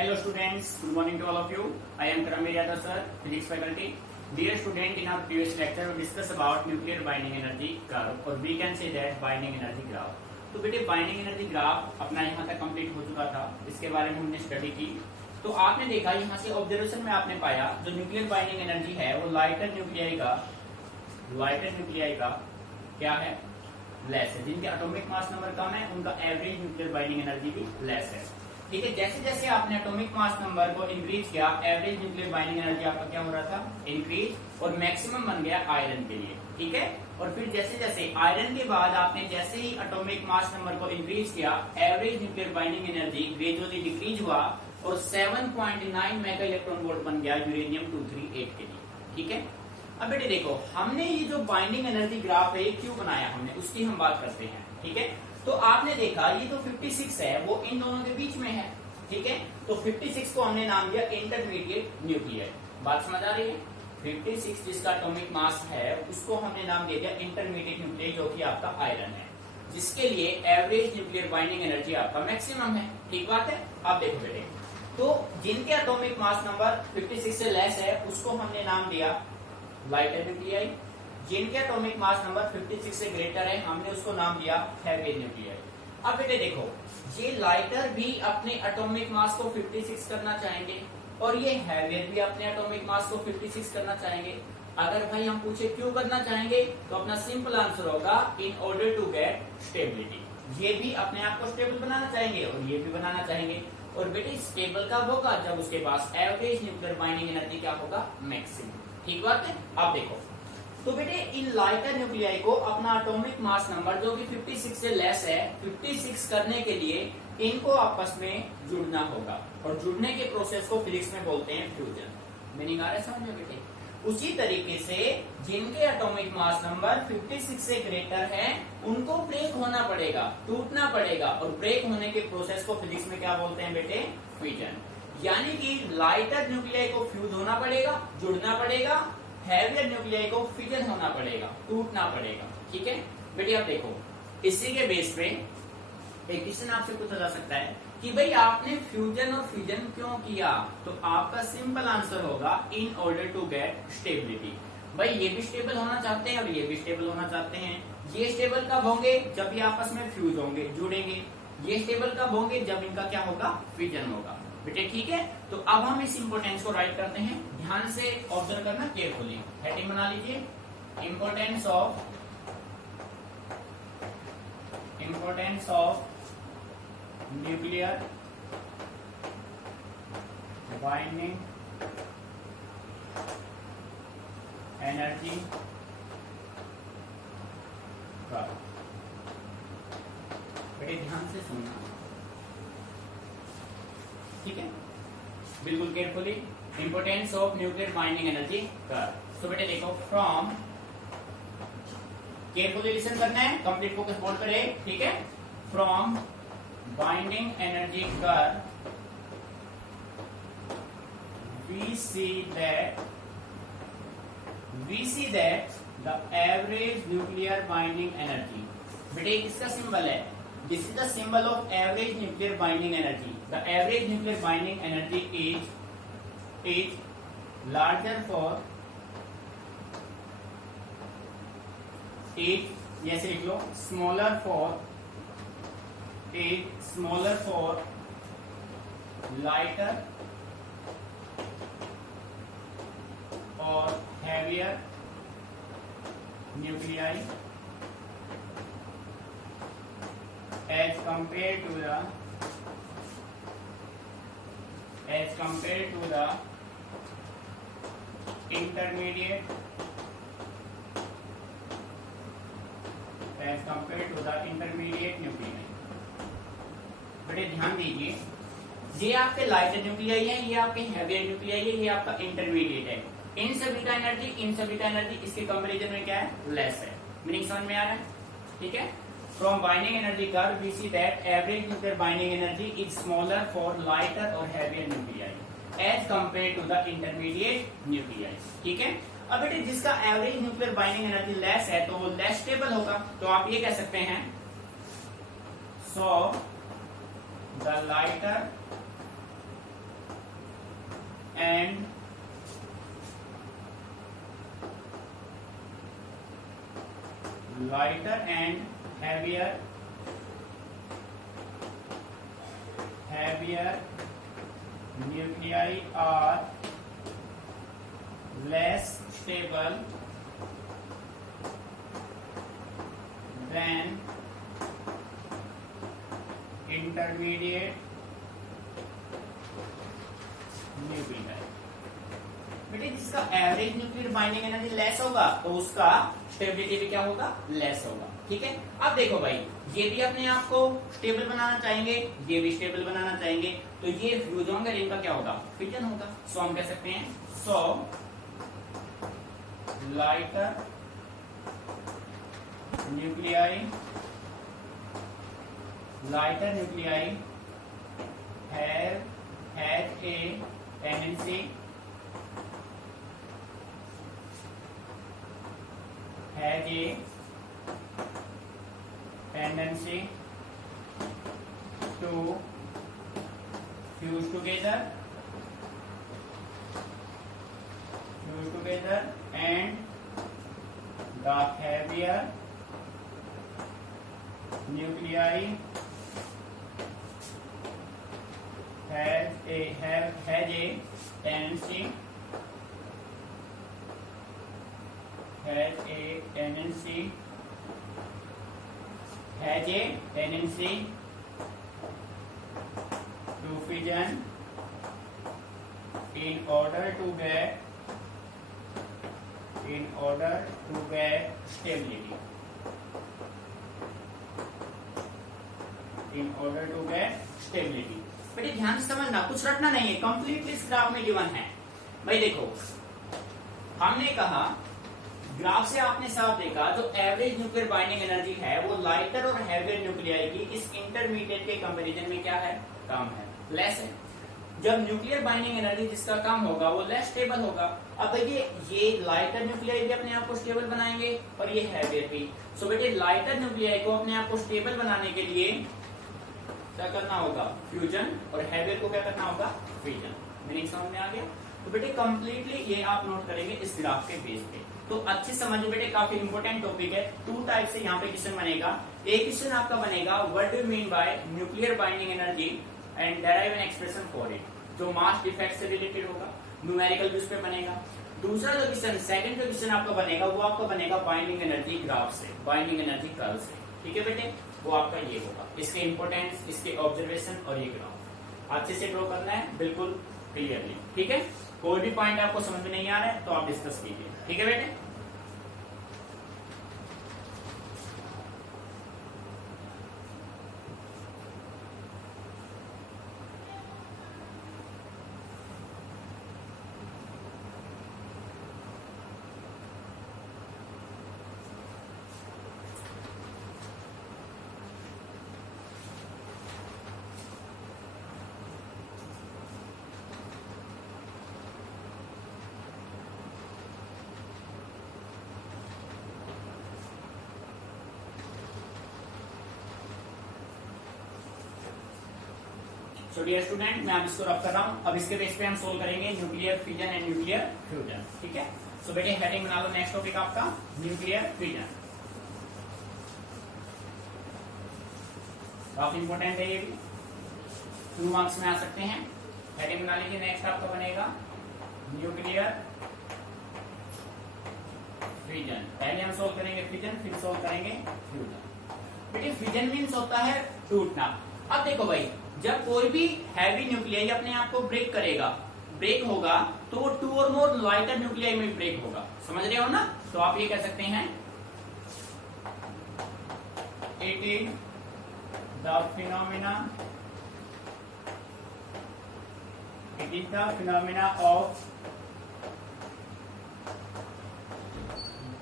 Hello students, good morning to all of you. I am Karamir Yadav sir, physics faculty. Dear student, in our previous lecture we discussed about nuclear binding energy curve or we can say that binding energy graph. तो बेटे binding energy graph अपना यहाँ तक complete हो चुका था, इसके बारे में हमने स्टडी की। तो आपने देखा यहाँ से ऑब्जर्वेशन में आपने पाया जो न्यूक्लियर बाइंडिंग एनर्जी है वो लाइटर न्यूक्लियाई का क्या है, लेस है। जिनके एटॉमिक मास नंबर कम है उनका एवरेज न्यूक्लियर बाइंडिंग एनर्जी भी लेस है। ठीक है, जैसे जैसे आपने एटॉमिक मास नंबर को इंक्रीज किया एवरेज न्यूक्लियर बाइंडिंग एनर्जी आपका क्या हो रहा था, इंक्रीज, और मैक्सिमम बन गया आयरन के लिए। ठीक है, और फिर जैसे जैसे आयरन के बाद आपने जैसे ही एटॉमिक मास नंबर को इंक्रीज किया average nuclear binding energy gradually decrease हुआ और 7.9 मेगा इलेक्ट्रॉन वोल्ट बन गया यूरेनियम 238 के लिए। ठीक है, अब बेटे देखो हमने ये जो बाइंडिंग एनर्जी ग्राफ है क्यों बनाया हमने, उसकी हम बात करते हैं। ठीक है, तो आपने देखा ये जो 56 है वो इन दोनों के बीच में है। ठीक है, तो 56 को हमने नाम दिया इंटरमीडिएट न्यूक्लियर। बात समझ आ रही है? 56 जिसका एटॉमिक मास है उसको हमने नाम दे दिया इंटरमीडिएट न्यूक्लियर, जो कि आपका आयरन है, जिसके लिए एवरेज न्यूक्लियर बाइंडिंग एनर्जी आपका मैक्सिमम है। ठीक बात है। अब देखो बेटे, तो जिनके एटॉमिक मास नंबर 56 से लेस है उसको हमने नाम दिया लाइटर न्यूक्लियाई। जिनके एटॉमिक मास नंबर 56 से ग्रेटर है हमने उसको नाम दिया हैवी न्यूक्लियाई। अब बेटे देखो ये लाइटर भी अपने एटॉमिक मास को 56 करना चाहेंगे और ये हैवियर भी अपने एटॉमिक मास को 56 करना चाहेंगे। अगर भाई हम पूछे क्यों करना चाहेंगे तो अपना सिंपल आंसर होगा in order to get stability. ये भी अपने आप को स्टेबल बनाना चाहेंगे और ये भी बनाना चाहेंगे। और बेटे स्टेबल कब होगा, जब उसके पास एवरेज न्यूक्लियर बाइंडिंग एनर्जी क्या होगा, मैक्सिमम। ठीक बात है। अब देखो तो बेटे इन लाइटर न्यूक्लियाई को अपना एटॉमिक मास नंबर जो कि 56 से लेस है 56 करने के लिए इनको आपस में जुड़ना होगा और जुड़ने के प्रोसेस को फिजिक्स में बोलते हैं फ्यूजन। मीनिंग आ रहा है समझ में बेटे? उसी तरीके से जिनके एटॉमिक मास नंबर 56 से ग्रेटर है उनको ब्रेक होना पड़ेगा, टूटना पड़ेगा, और ब्रेक होने के प्रोसेस को फिजिक्स में क्या बोलते हैं बेटे, फ्यूजन। यानी कि लाइटर न्यूक्लियाई को फ्यूज होना पड़ेगा, जुड़ना पड़ेगा, हैवियर न्यूक्लियाई को फिजन होना पड़ेगा, टूटना पड़ेगा। ठीक है बेटे, अब देखो इसी के बेस पे एक क्वेश्चन आपसे पूछा जा सकता है कि भाई आपने फ्यूजन और फिजन क्यों किया, तो आपका सिंपल आंसर होगा in order to get stability. भाई ये भी स्टेबल होना चाहते हैं और ये भी स्टेबल होना चाहते हैं। ये स्टेबल कब होंगे, जब ये आपस में फ्यूज होंगे, जुड़ेंगे। ये स्टेबल कब होंगे, जब इनका क्या होगा, फिजन होगा। बेटे ठीक है, तो अब हम इस इंपोर्टेंस को राइट करते हैं। ध्यान से ऑब्जर्व करना केयरफुली। हेडिंग बना लीजिए importance of nuclear binding energy graph. बेटे ध्यान से सुनना, ठीक है, बिल्कुल carefully. Importance of nuclear binding energy curve. तो बेटे देखो फ्रॉम, केयरफुली लिसन करना है, कंप्लीट फोकस बोर्ड पर है। ठीक है, from binding energy curve we see that the average nuclear binding energy, बेटे किसका सिंबल है, this is the symbol of average nuclear binding energy. The average nuclear binding energy is larger for जैसे लिख लो smaller for lighter or heavier nuclei as compared to the intermediate nuclei। बेटे ध्यान दीजिए, ये आपके लाइटर न्यूक्लियाई है, ये आपके हैवियर न्यूक्लियाई है, ये आपका इंटरमीडिएट है। इन सभी का एनर्जी इसके कंपैरिजन में क्या है, लेस है। मीनिंग समझ में आ रहा है? ठीक है, from binding energy curve we see that average nuclear binding energy is smaller for lighter और heavier nuclei as compare to the intermediate nuclei. ठीक है, अब बेटे जिसका average nuclear binding energy less है तो वो लेस स्टेबल होगा। तो आप ये कह सकते हैं so the lighter and lighter and heavier nuclei are less stable than intermediate nuclear. बेटे जिसका average nuclear binding energy less होगा तो उसका स्टेबिलिटी भी क्या होगा, लेस होगा। ठीक है, अब देखो भाई, ये भी अपने आप को स्टेबल बनाना चाहेंगे, ये भी स्टेबल बनाना चाहेंगे, तो ये फ्यूज होंगे, इनका क्या होगा, फिजन होगा। सो हम कह सकते हैं so lighter nuclei has a tendency to fuse together and the heavier nuclei has a tendency to fission in order to get stability. बेटे ध्यान से समझना, कुछ रटना नहीं है, कंप्लीट इस ग्राफ में गिवन है। भाई देखो, हमने कहा ग्राफ से आपने साफ देखा जो एवरेज न्यूक्लियर बाइंडिंग एनर्जी है वो लाइटर और हैवियर न्यूक्लियाई की इस इंटरमीडिएट के कंपैरिजन में क्या है, कम है, लेस है। जब न्यूक्लियर बाइंडिंग एनर्जी जिसका कम होगा वो लेस स्टेबल होगा। अब देखिए, ये लाइटर न्यूक्लियाई भी अपने आप को स्टेबल बनाएंगे और ये हैवियर भी। सो बेटे लाइटर न्यूक्लियाई को अपने आप को स्टेबल बनाने के लिए क्या करना होगा, फ्यूजन, और हैवियर को क्या करना होगा, फिजन। मीनिंग समझ में आ गया? तो बेटे कंप्लीटली ये आप नोट करेंगे इस ग्राफ के बेस पे। तो अच्छी समझ बेटे, काफी इंपॉर्टेंट टॉपिक है। 2 टाइप से यहाँ पे क्वेश्चन बनेगा। एक क्वेश्चन आपका बनेगा what do mean by nuclear binding energy and derive an expression for it, जो मास डिफेक्ट से रिलेटेड होगा, न्यूमेरिकल भी उस पे बनेगा। दूसरा जो क्वेश्चन, सेकंड जो क्वेश्चन आपका बनेगा वो आपका बनेगा बाइंडिंग एनर्जी ग्राफ से, बाइंडिंग एनर्जी कर्व से। ठीक है बेटे, वो आपका ये होगा, इसके इंपोर्टेंस, इसके ऑब्जर्वेशन और ये ग्राफ अच्छे से ड्रॉ करना है, बिल्कुल क्लियरली। ठीक है, कोई भी पॉइंट आपको समझ में नहीं आ रहा है तो आप डिस्कस कीजिए। ठीक है बेटे, सो डियर स्टूडेंट, मैं अब इसको रफ कर रहा हूं। अब इसके बेस पे हम सोल्व करेंगे nuclear fission and nuclear fusion. ठीक है, सो बेटे हेडिंग बना लो, नेक्स्ट टॉपिक आपका न्यूक्लियर फिजन। काफी इंपॉर्टेंट है ये भी, 2 मार्क्स में आ सकते हैं। हेडिंग बना लीजिए, नेक्स्ट आपका बनेगा न्यूक्लियर फिजन। पहले हम सोल्व करेंगे फिजन, फिर सोल्व करेंगे फ्यूजन। बेटे फिजन मीन्स होता है टूटना। अब देखो भाई, जब कोई भी हैवी न्यूक्लियाई अपने आप को ब्रेक करेगा, ब्रेक होगा, तो वो 2 और मोर लाइटर न्यूक्लियाई में ब्रेक होगा। समझ रहे हो ना? तो आप ये कह सकते हैं it is the phenomena of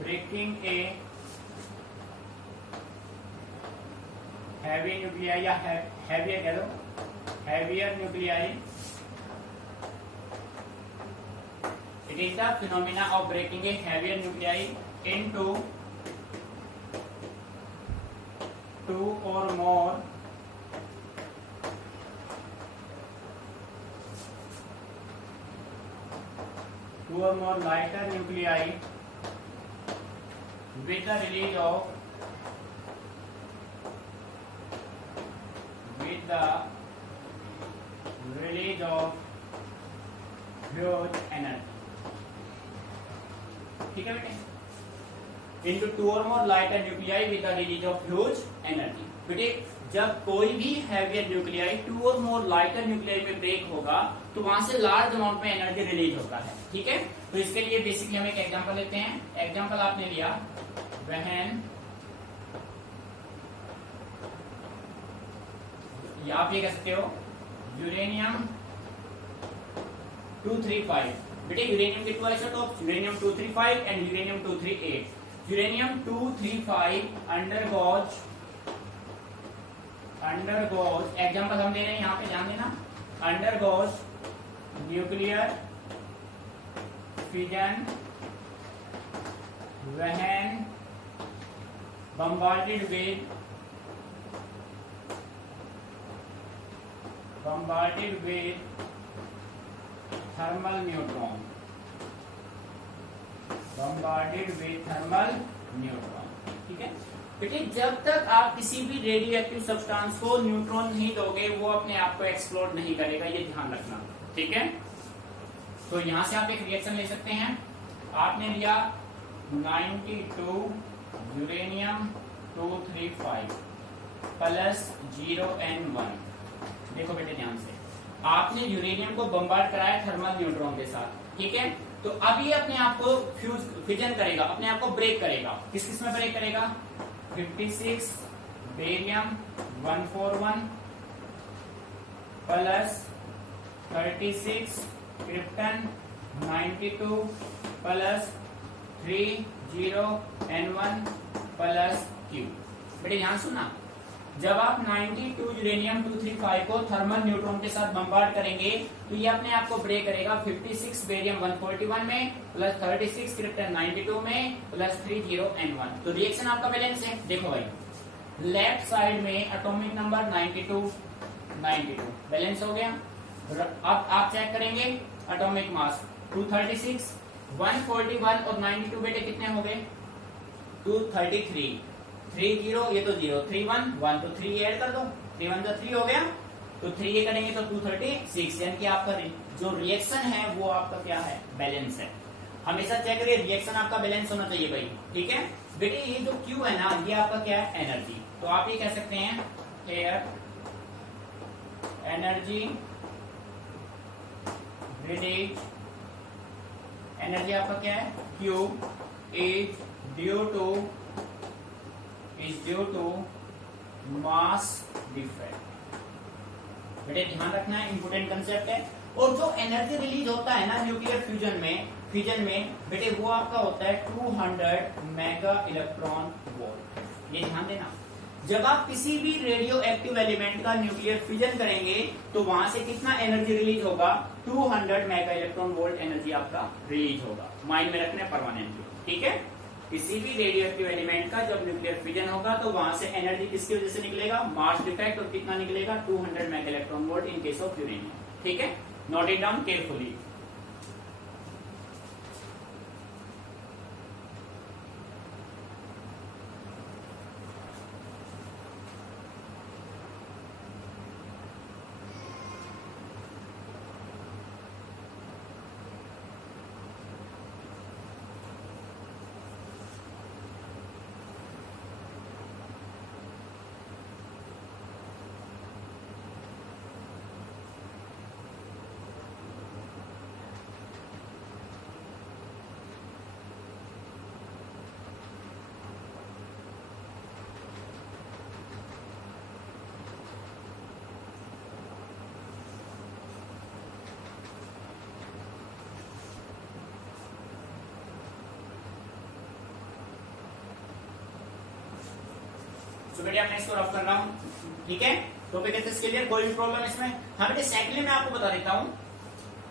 breaking a heavy nuclei, या हैवियर कह दो, heavier nuclei. It is the phenomena of breaking a heavier nuclei into 2 or more 2 or more lighter nuclei with the release of huge energy. ठीक है बेटे, into 2 or more lighter nuclei with the release of huge energy. बेटे जब कोई भी heavier nuclei 2 और मोर lighter nuclei में break होगा तो वहां से लार्ज अमाउंट में एनर्जी रिलीज होता है। ठीक है, तो इसके लिए बेसिकली हम एक एग्जांपल लेते हैं। एग्जांपल आपने लिया व्हेन, या आप ये कह सकते हो यूरेनियम 235। बेटे यूरेनियम के 2 isotopes, uranium 235 and uranium 238। Uranium 235 undergoes example हम दे रहे हैं यहाँ पे, ध्यान देना, undergoes nuclear fission when bombarded with thermal neutron, ठीक है बेटे। जब तक आप किसी भी रेडियो एक्टिव सब्सटेंस को न्यूट्रॉन नहीं दोगे वो अपने आप को एक्सप्लोड नहीं करेगा, ये ध्यान रखना। ठीक है, तो यहां से आप एक रिएक्शन ले सकते हैं। आपने लिया 92 यूरेनियम 235 प्लस 0N1। देखो बेटे ध्यान से, आपने यूरेनियम को बम्बार्ड कराया थर्मल न्यूट्रॉन के साथ। ठीक है, तो अब ये अपने आप को फिजन करेगा, अपने आप को ब्रेक करेगा। किस किस में ब्रेक करेगा? 56 barium 141 plus 36 krypton 92 plus 30N1 plus Q। बेटे ध्यान सुना, जब आप 92 यूरेनियम 235 को थर्मल न्यूट्रॉन के साथ बम्बार्ड करेंगे तो ये अपने आप को ब्रेक करेगा 56 बेरियम 141 में प्लस 36 क्रिप्टन 92 में प्लस 30N1। तो रिएक्शन आपका बैलेंस है। देखो भाई, लेफ्ट साइड में एटॉमिक नंबर 92 बैलेंस हो गया। अब आप चेक करेंगे एटॉमिक मास 236, 141 और 92 बेटे कितने हो गए? 233, 30 ये तो 0, 31 1 तो 3 ऐड कर दो, 3 1 3 हो गया, तो 3 ये करेंगे तो 236, यानी कि आपका जो रिएक्शन है वो आपका क्या है? बैलेंस है। हमेशा चेक करिए रिएक्शन आपका बैलेंस होना चाहिए भाई। ठीक है बेटे, ये जो Q है ना, ये आपका क्या है? एनर्जी। तो आप ये कह सकते हैं एयर एनर्जी रिलीज, एनर्जी आपका क्या है? Q is due to mass defect. बेटे ध्यान रखना है, इंपोर्टेंट कंसेप्ट है। और जो एनर्जी रिलीज होता है ना न्यूक्लियर फ्यूजन में बेटे वो आपका होता है 200 मेगा इलेक्ट्रॉन वोल्ट। ये ध्यान देना, जब आप किसी भी रेडियो एक्टिव एलिमेंट का न्यूक्लियर फ्यूजन करेंगे तो वहां से कितना एनर्जी रिलीज होगा? 200 मेगा इलेक्ट्रॉन वोल्ट एनर्जी आपका रिलीज होगा। माइंड में रखना परमानेंटली। ठीक है, किसी भी रेडियो एक्टिव एलिमेंट का जब न्यूक्लियर फिजन होगा तो वहां से एनर्जी किसकी वजह से निकलेगा? Mass defect. और कितना निकलेगा? 200 mega electron volt in case of uranium. ठीक है, नोट इट डाउन केयरफुली। तो बेटे मैं इसको रफ कर रहा हूँ। ठीक है, तो कहते हैं क्लियर, कोई भी प्रॉब्लम इसमें? हाँ बेटे, सेकंड में आपको बता देता हूँ,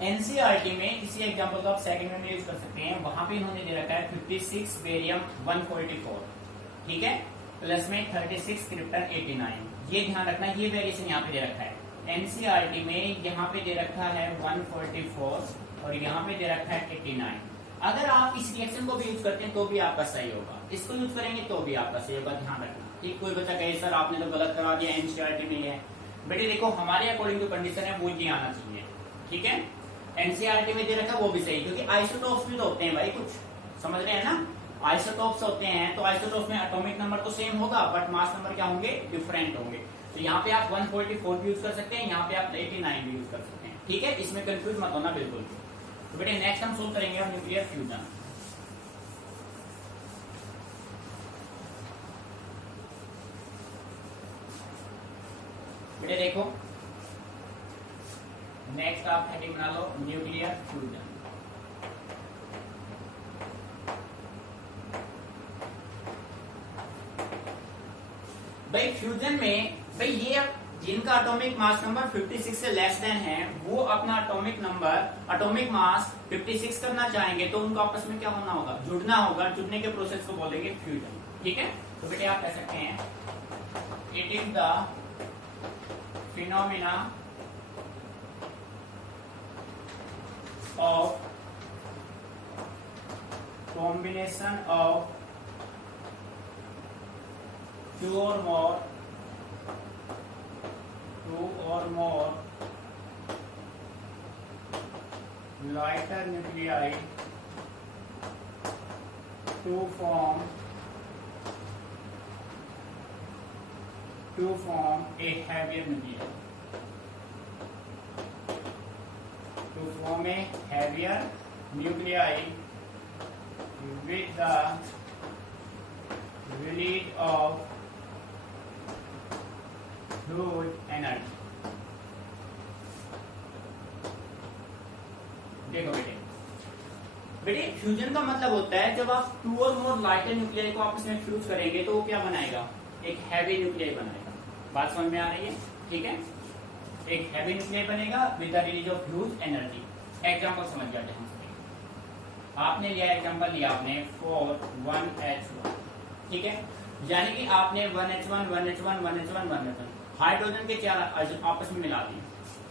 एनसीईआरटी में किसी एग्जांपल को आप सेकंड में यूज कर सकते हैं। वहां पे इन्होंने दे रखा है 56 बेरियम 144, ठीक है, प्लस में 36 क्रिप्टन 89। ये ध्यान रखना, ये वेरिएशन यहाँ पे दे रखा है। एनसीईआरटी में यहाँ पे दे रखा है 144 और यहाँ पे दे रखा है 89। अगर आप इस रिएक्शन को भी यूज करते हैं तो भी आपका सही होगा, इसको यूज करेंगे तो भी आपका सही होगा, ध्यान रखना। ठीक, कोई बच्चा कहे सर आपने तो गलत करा दिया, एनसीईआरटी में है। बेटे देखो हमारे अकॉर्डिंग जो कंडीशन है वो ये आना चाहिए, ठीक है। एनसीईआरटी में दे रखा है वो भी सही, क्योंकि आइसोटोप्स भी तो होते हैं भाई, कुछ समझ रहे हैं ना, आइसोटोप्स होते हैं, तो आइसोटोप्स में एटॉमिक नंबर तो सेम होगा बट मास नंबर क्या होंगे, डिफरेंट होंगे। तो यहाँ पे आप 144 भी यूज कर सकते हैं, यहाँ पे आप 89 भी यूज कर सकते हैं, ठीक है। इसमें कंफ्यूज मत होना बिल्कुल। तो बेटे नेक्स्ट हम सोल्व करेंगे न्यूक्लियर फ्यूजन। बेटे देखो नेक्स्ट आप हेडिंग बना लो न्यूक्लियर फ्यूजन। भाई फ्यूजन में भाई ये जिनका एटॉमिक मास नंबर 56 से लेस देन है वो अपना एटॉमिक नंबर एटॉमिक मास 56 करना चाहेंगे तो उनको आपस में क्या होना होगा, जुड़ना होगा। जुड़ने के प्रोसेस को बोलेंगे फ्यूजन, ठीक है। तो बेटे आप कह सकते हैं it is the phenomena of combination of two or more lighter nuclei to form a heavier nuclei, to form a heavier nuclei with the release of fluid energy। देखो बेटे फ्यूजन का मतलब होता है जब आप 2 और मोर लाइटर न्यूक्लियर को आपस में फ्यूज करेंगे तो वो क्या बनाएगा, एक हैवी न्यूक्लियर बनाएगा। बात समझ में आ रही है, ठीक है। एक हैवी न्यूक्लियर बनेगा with the release of fuse energy. Example समझ जाते हैं। आपने लिया एग्जांपल लिया आपने 4 1H1, ठीक है। यानी कि आपने 1H1 1H1 1H1 1H1 hydrogen के 4 आपस में मिला दिए,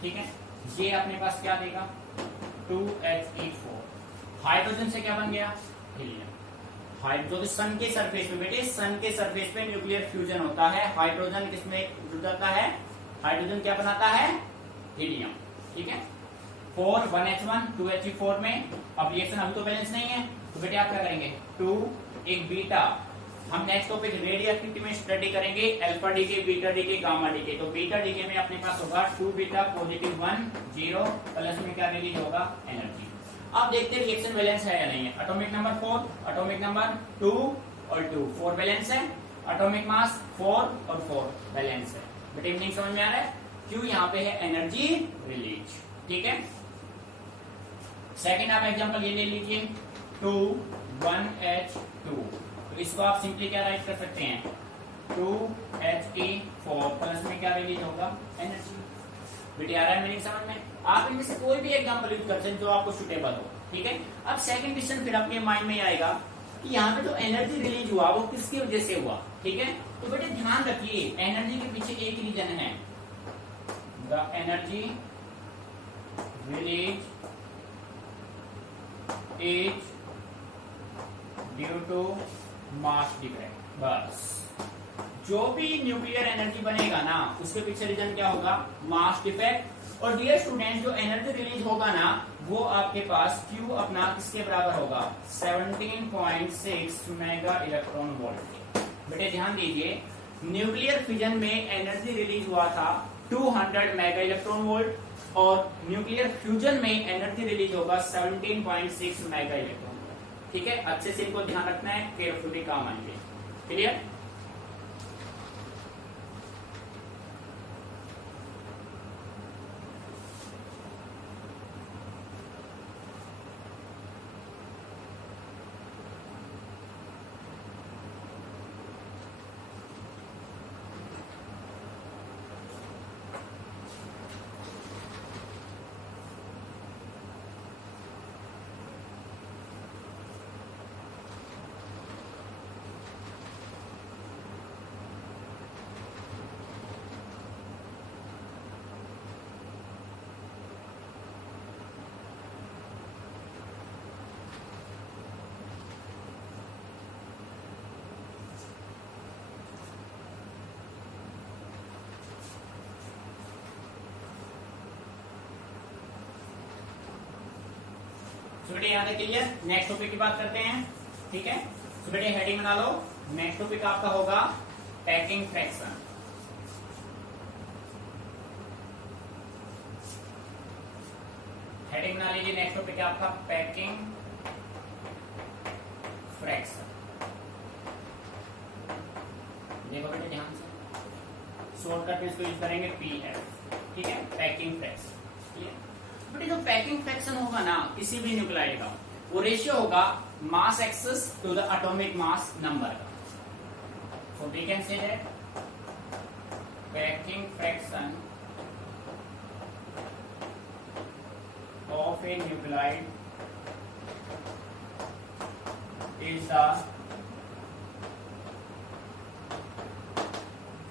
ठीक है। ये अपने पास क्या देगा 2He4। हाइड्रोजन से क्या बन गया, हीलियम। हाइड्रोजन सन के सरफेस में बेटे, सन के सरफेस पे न्यूक्लियर फ्यूजन होता है, हाइड्रोजन किसमें जुड़ जाता है, हाइड्रोजन क्या बनाता है, हीलियम, ठीक है। 4 1H1 2He4 में अब रिएक्शन अभी तो बैलेंस नहीं है, तो बेटे आप क्या करेंगे 2 एक बीटा। हम नेक्स्ट टॉपिक रेडियो एक्टिविटी में स्टडी करेंगे alpha decay beta decay gamma decay. तो बीटा डीके में अपने पास होगा 2 बीटा पॉजिटिव 1 0 प्लस में क्या रिलीज होगा, एनर्जी। अब देखते हैं रिएक्शन बैलेंस है या नहीं है। एटॉमिक नंबर 4, एटॉमिक नंबर 2 और 2 4 बैलेंस है, एटॉमिक मास 4 और 4 बैलेंस है। बेटे इवनिंग समझ में आ रहा है, क्यों यहाँ पे है एनर्जी रिलीज, ठीक है। सेकेंड आप एग्जाम्पल ये ले लीजिए 2 1H2। इसको आप सिंपली क्या राइट कर सकते हैं 2He4 प्लस में क्या रिलीज होगा, एनर्जी। बेटे आ रहा है मेरी समझ में। आप इनमें से कोई भी एग्जांपल यूज कर सकते हैं जो आपको सुटेबल हो, ठीक है। अब सेकंड क्वेश्चन फिर आपके माइंड में आएगा कि यहाँ पे जो एनर्जी रिलीज हुआ वो किसकी वजह से हुआ, ठीक है। तो बेटे ध्यान रखिए एनर्जी के पीछे एक रीजन है, the energy release is due to mass defect. बस जो भी न्यूक्लियर एनर्जी बनेगा ना उसके पीछे रीजन क्या होगा, मास डिफेक्ट। और डियर स्टूडेंट जो एनर्जी रिलीज होगा ना वो आपके पास Q अपना किसके बराबर होगा 17.6 मेगा इलेक्ट्रॉन वोल्ट। बेटे ध्यान दीजिए न्यूक्लियर फिजन में एनर्जी रिलीज हुआ था 200 मेगा इलेक्ट्रॉन वोल्ट और न्यूक्लियर फ्यूजन में एनर्जी रिलीज होगा 17.6 मेगा इलेक्ट्रॉन। ठीक है, अच्छे से इनको ध्यान रखना है, केयरफुली काम आएंगे। क्लियर। सो बेटे यहाँ तक क्लियर। नेक्स्ट टॉपिक की बात करते हैं, ठीक है। सो बेटे हेडिंग बना लो, नेक्स्ट टॉपिक आपका होगा पैकिंग फ्रैक्शन। हेडिंग बना लीजिए, नेक्स्ट टॉपिक है आपका पैकिंग फ्रैक्शन। देखो बेटे ध्यान से, शॉर्टकट में इसको यूज करेंगे पीएफ, ठीक है, पैकिंग फ्रैक्शन। बेटे जो पैकिंग फ्रैक्शन होगा ना किसी भी न्यूक्लियोटाइड का, वो रेशियो होगा mass excess to the atomic mass number का। So we can say that packing fraction of a nucleotide is the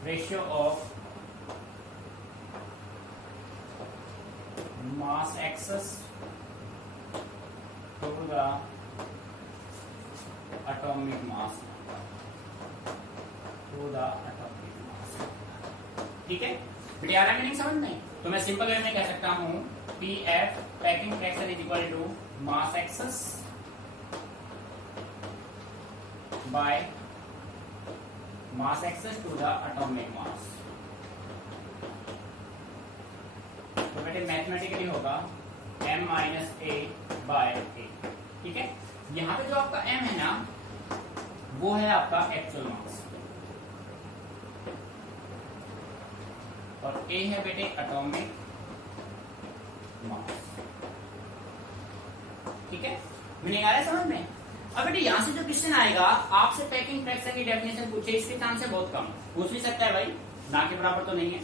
ratio of mass access to the atomic mass, ठीक है। बेटे आ रहा है मीनिंग समझ नहीं, तो मैं सिंपल वे में कह सकता हूं P F packing fraction is equal to mass excess by mass excess to the atomic mass. तो बेटे मैथमेटिकली होगा m minus A by A, ठीक है। यहाँ पे जो आपका m है ना, वो है आपका एक्चुअल मास, और a है बेटे एटॉमिक मास, ठीक है। मीनिंग आ रहा है समझ में। अब बेटे यहाँ से जो क्वेश्चन आएगा, आपसे पैकिंग फ्रैक्शन की डेफिनेशन पूछे, इसके चांस है बहुत कम, पूछ भी सकता है भाई, ना के बराबर तो नहीं है,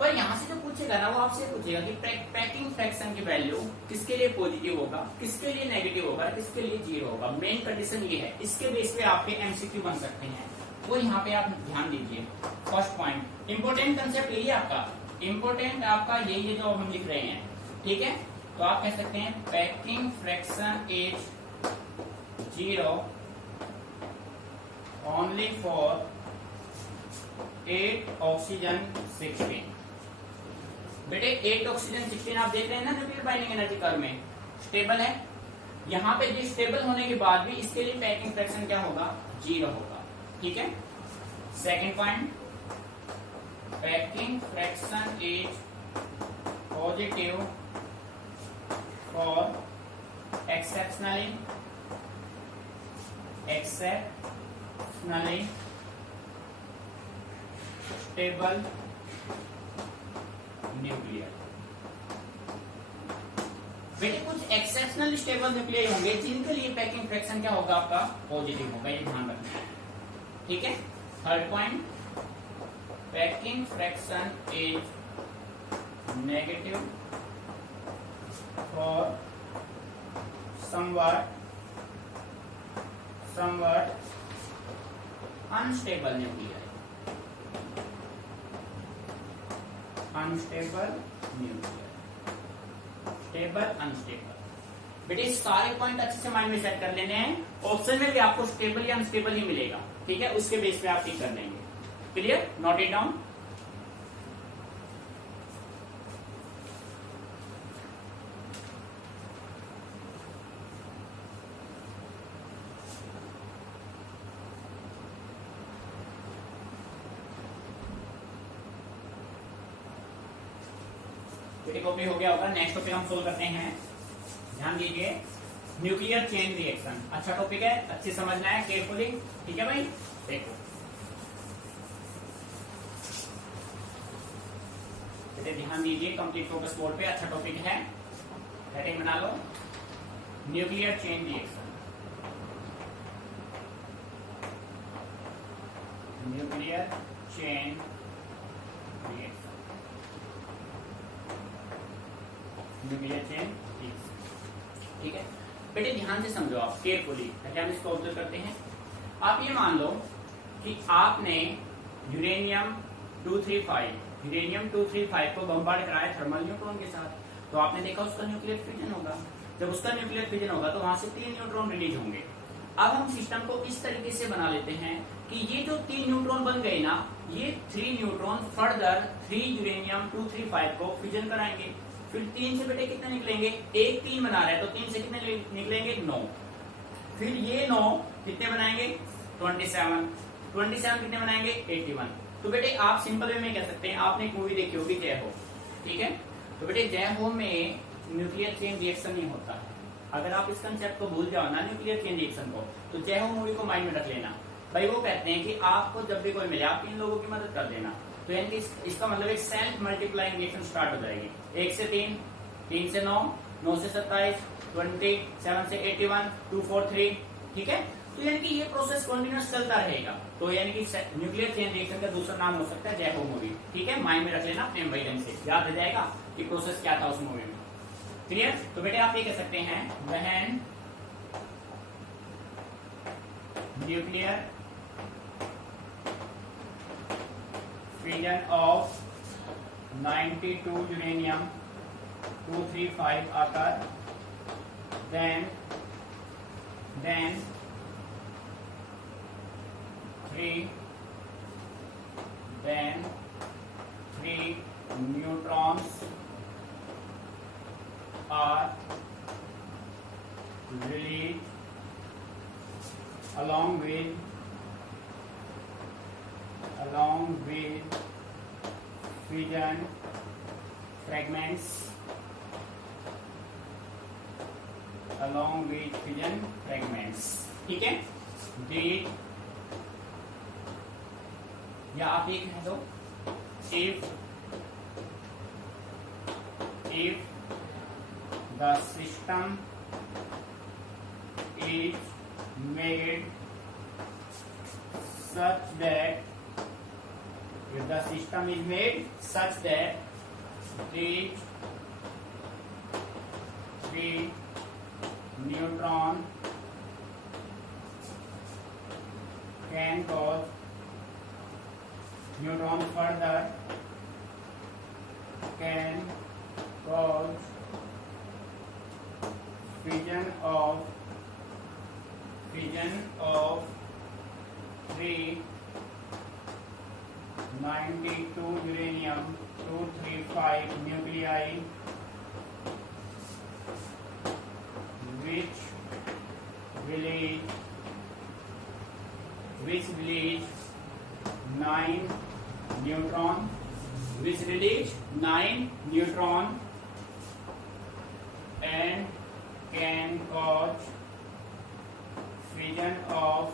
पर यहाँ से जो पूछेगा ना, वो आपसे पूछेगा कि पैकिंग फ्रैक्शन की वैल्यू किसके लिए पॉजिटिव होगा, किसके लिए नेगेटिव होगा, किसके लिए जीरो होगा। मेन कंडीशन ये है, इसके बेस पे आपके एमसीक्यू बन सकते हैं, वो यहाँ पे आप ध्यान दीजिए। फर्स्ट पॉइंट इंपोर्टेंट कंसेप्ट यही आपका, इंपोर्टेंट आपका यही है जो हम लिख रहे हैं, ठीक है। तो आप कह सकते हैं packing fraction is zero only for 8 oxygen 16। बेटे 8 ऑक्सीजन 16 आप देख रहे हैं ना न्यूक्लियर बाइंडिंग एनर्जी कर्व में, स्टेबल है। यहाँ पे जो स्टेबल होने के बाद भी इसके लिए पैकिंग फ्रैक्शन क्या होगा, जीरो होगा, ठीक है। Second point, packing fraction is positive for exceptionally stable nuclear. बेटे कुछ एक्सेप्शनल स्टेबल न्यूक्लियर होंगे जिनके लिए पैकिंग फ्रैक्शन क्या होगा, आपका पॉजिटिव होगा, ये ध्यान रखना है, ठीक है। Third point, packing fraction is negative for somewhat unstable nuclear, unstable nuclear, stable unstable. बेटे सारे पॉइंट अच्छे से माइंड में सेट कर लेने हैं, ऑप्शन में भी आपको स्टेबल या अनस्टेबल ही मिलेगा, ठीक है, उसके बेस पे आप ठीक कर लेंगे। Clear, note it down. Topic हो गया होगा। नेक्स्ट टॉपिक हम सोल्व करते हैं, ध्यान दीजिए, न्यूक्लियर चेन रिएक्शन। अच्छा टॉपिक है, अच्छे समझना है केयरफुली, ठीक है भाई। देखो ध्यान दीजिए, कंप्लीट फोकस बोर्ड पे, अच्छा टॉपिक है, हेडिंग बना लो, nuclear chain reaction. Nuclear chain reaction, nuclear chain, ठीक है बेटे, ध्यान से समझो आप केयरफुली, ताकि हम इसको ऑब्जर्व करते हैं। आप ये मान लो कि आपने यूरेनियम 235 को बम्बार्ड कराया थर्मल न्यूट्रॉन के साथ, तो आपने देखा उसका न्यूक्लियर फिजन होगा। जब उसका न्यूक्लियर फिजन होगा तो वहां से 3 न्यूट्रॉन रिलीज होंगे। अब हम सिस्टम को इस तरीके से बना लेते हैं कि ये जो 3 न्यूट्रॉन बन गए ना, ये 3 न्यूट्रॉन फर्दर 3 यूरेनियम 235 को फिजन कराएंगे। फिर 3 से बेटे कितने निकलेंगे, एक 3 बना रहा है तो 3 से कितने निकलेंगे 9, फिर ये 9 कितने बनाएंगे 27, 27 कितने बनाएंगे 81। तो बेटे आप सिंपल वे में कह सकते हैं, आपने एक मूवी देखी होगी जय हो, ठीक है, तो बेटे जय हो में न्यूक्लियर चेन रिएक्शन नहीं होता है। अगर आप इस कंसेप्ट को भूल जाओ ना न्यूक्लियर चेन रिएक्शन को, तो जय हो मूवी को माइंड में रख लेना। भाई वो कहते हैं कि आपको जब भी कोई मिले आप इन लोगों की मदद कर देना, तो यानी इसका मतलब एक सेल्फ मल्टीप्लाइंग रिएक्शन स्टार्ट हो जाएगी। 1 से 3, 3 से 9, 9 से 27, 20, 7 से 81, 2, 4, 3, ठीक है। तो यानी कि ये प्रोसेस कंटिन्यूअस चलता रहेगा। तो यानी कि न्यूक्लियर चेन रिएक्शन का दूसरा नाम हो सकता है जय हो मूवी, ठीक है, माइंड में रख लेना, फ्रेम बाय ढंग से याद रह जाएगा कि प्रोसेस क्या था उस मूवी में। क्लियर। तो बेटे आप ये कह सकते हैं when nuclear fission of 92 uranium 235 occur, then three neutrons are released along with fission fragments, ठीक है। did, या आप ये कह दो if the system is made such that the neutron can cause fission of 92 uranium 235 nuclei, which release 9 neutron, and can cause fission of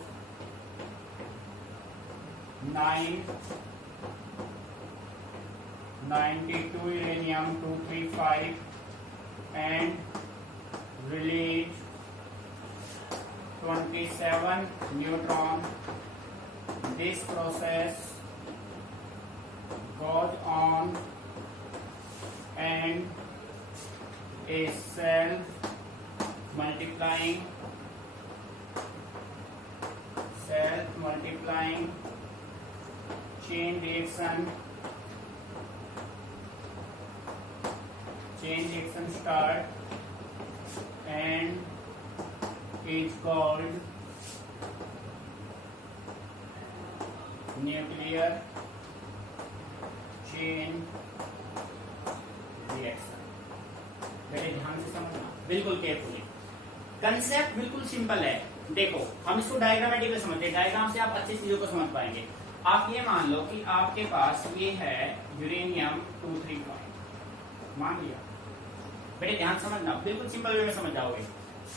92 uranium 235 and release 27 neutron. This process goes on and a self-multiplying chain reaction start and is called nuclear chain reaction। मेरे ध्यान से समझना बिल्कुल carefully. Concept बिल्कुल simple है। देखो हम इसको डायग्रामेटिकली समझते हैं, डायग्राम से आप अच्छी चीजों को समझ पाएंगे। आप ये मान लो कि आपके पास ये है यूरेनियम 235, मान लिया। बेटे ध्यान समझना, बिल्कुल सिंपल वे में समझ जाओगे।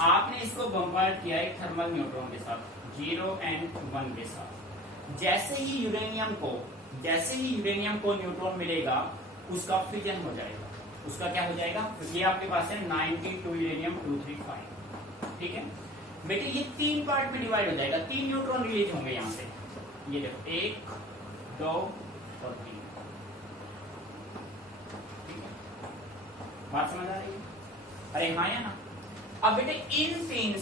आपने इसको बम्बार्ड किया एक थर्मल न्यूट्रॉन के साथ, 0 and 1 के साथ। जैसे ही यूरेनियम को न्यूट्रॉन मिलेगा उसका फिजन हो जाएगा। उसका क्या हो जाएगा, ये आपके पास है 92 यूरेनियम 235, ठीक है बेटे। ये 3 पार्ट में डिवाइड हो जाएगा, 3 न्यूट्रॉन रिलीज होंगे यहाँ से। ये देखो 1, 2 और 3, ठीक है। बात समझ आ रही है? अरे हाँ या ना। अब बेटे इन तीन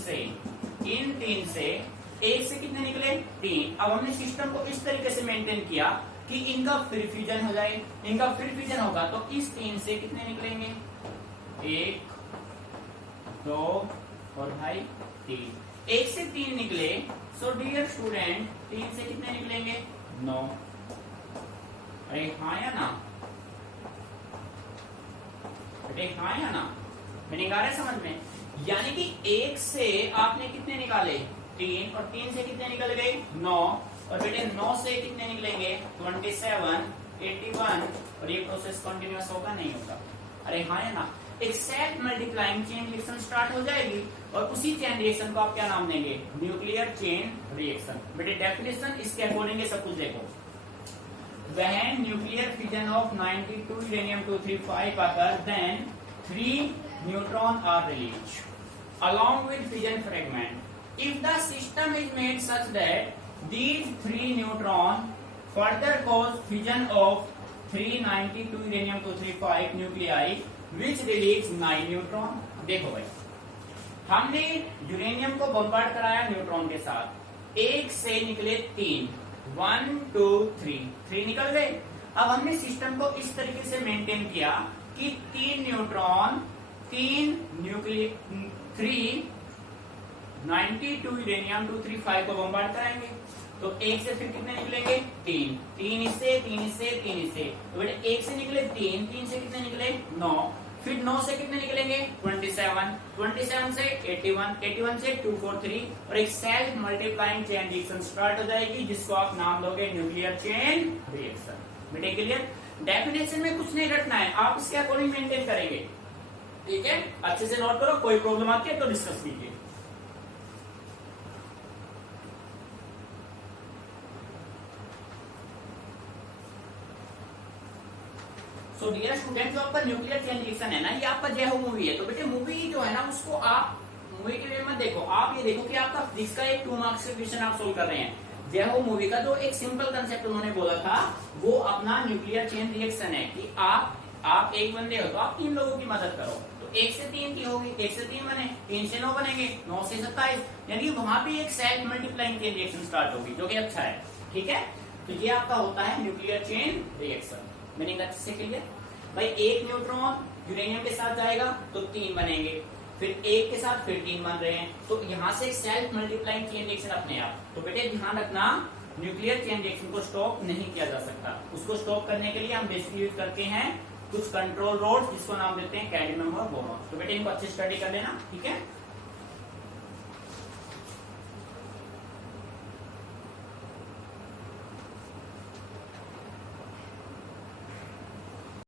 से एक से कितने निकले 3। अब हमने सिस्टम को इस तरीके से मेंटेन किया कि इनका फिर फ्यूजन हो जाए। इनका फिर फ्यूजन होगा तो इस 3 से कितने निकलेंगे 1, 2 और भाई 3। 1 से 3 निकले। सो डियर स्टूडेंट 3 से कितने निकलेंगे 9। अरे हाँ या ना बेटे हाँ या ना, मीनिंग आ रहा है समझ में? यानी कि 1 से आपने कितने निकाले 3, और 3 से कितने निकल गए 9, और बेटे 9 से कितने निकलेंगे 27, 81, और ये प्रोसेस कंटिन्यूअस होगा नहीं होगा? अरे हाँ या ना? एक self multiplying chain reaction start हो जाएगी, और उसी चेन रिएक्शन को आप क्या नाम देंगे? Nuclear chain reaction. बेटे डेफिनेशन इसके अकॉर्डिंग सब कुछ देखो। When nuclear fission of 92 uranium-235 occurs, then 3 neutrons are released along with fission fragment. If the system is made such that these 3 neutrons further cause fission of 392 uranium-235 nuclei, which release 9 neutron. देखो भाई, हमने uranium को bombard कराया neutron के साथ, 1 से निकले 3, 1 2 3 निकल गए। अब हमने सिस्टम को इस तरीके से मेंटेन किया कि 3 न्यूट्रॉन 3 92 यूरेनियम 235 को बम्बार्ड कराएंगे। तो 1 से फिर कितने निकलेंगे 3 इससे 3 इससे 3 इससे, तो बेटे 1 से निकले 3 से कितने निकले 9, फिर 9 से कितने निकलेंगे 27 से 81 से 243, और एक self multiplying chain reaction start हो जाएगी जिसको आप नाम दोगे न्यूक्लियर चेन रिएक्शन। बेटे क्लियर? डेफिनेशन में कुछ नहीं रखना है, आप इसके अकॉर्डिंग मेंटेन करेंगे। ठीक है, अच्छे से नोट करो, कोई प्रॉब्लम आती है तो डिस्कस कीजिए। सो डियर स्टूडेंट, जो आपका न्यूक्लियर चेन रिएक्शन है ना, ये आपका जय हो मूवी है। तो बेटे मूवी जो है ना, उसको आप मूवी के वे में देखो। आप ये देखो कि आपका फिजिक्स का एक 2 मार्क्स का क्वेश्चन आप सोल्व कर रहे हैं। जय हो मूवी का जो एक सिंपल कंसेप्ट उन्होंने बोला था, वो अपना न्यूक्लियर चेन रिएक्शन है कि आप एक बंदे हो तो आप 3 लोगों की मदद करो। तो 1 से 3 की होगी, 1 से 3 बने, 3 से 9 बनेंगे, 9 से 27, यानी वहां पे एक self multiplying chain reaction start होगी, जो कि अच्छा है। ठीक है, तो ये आपका होता है न्यूक्लियर चेन रिएक्शन। मीनिंग अच्छे से क्लियर? भाई 1 न्यूट्रॉन यूरेनियम के साथ जाएगा तो 3 बनेंगे, फिर 1 के साथ फिर 3 बन रहे हैं, तो यहां से सेल्फ मल्टीप्लाइंग चेन रिएक्शन अपने आप। तो बेटे ध्यान रखना, न्यूक्लियर चेन रिएक्शन को स्टॉप नहीं किया जा सकता। उसको स्टॉप करने के लिए हम बेसिकली यूज करते हैं कुछ कंट्रोल रोड, जिसको नाम देते हैं कैडमियम और बोरॉन। तो बेटे इनको अच्छे स्टडी कर लेना। ठीक है।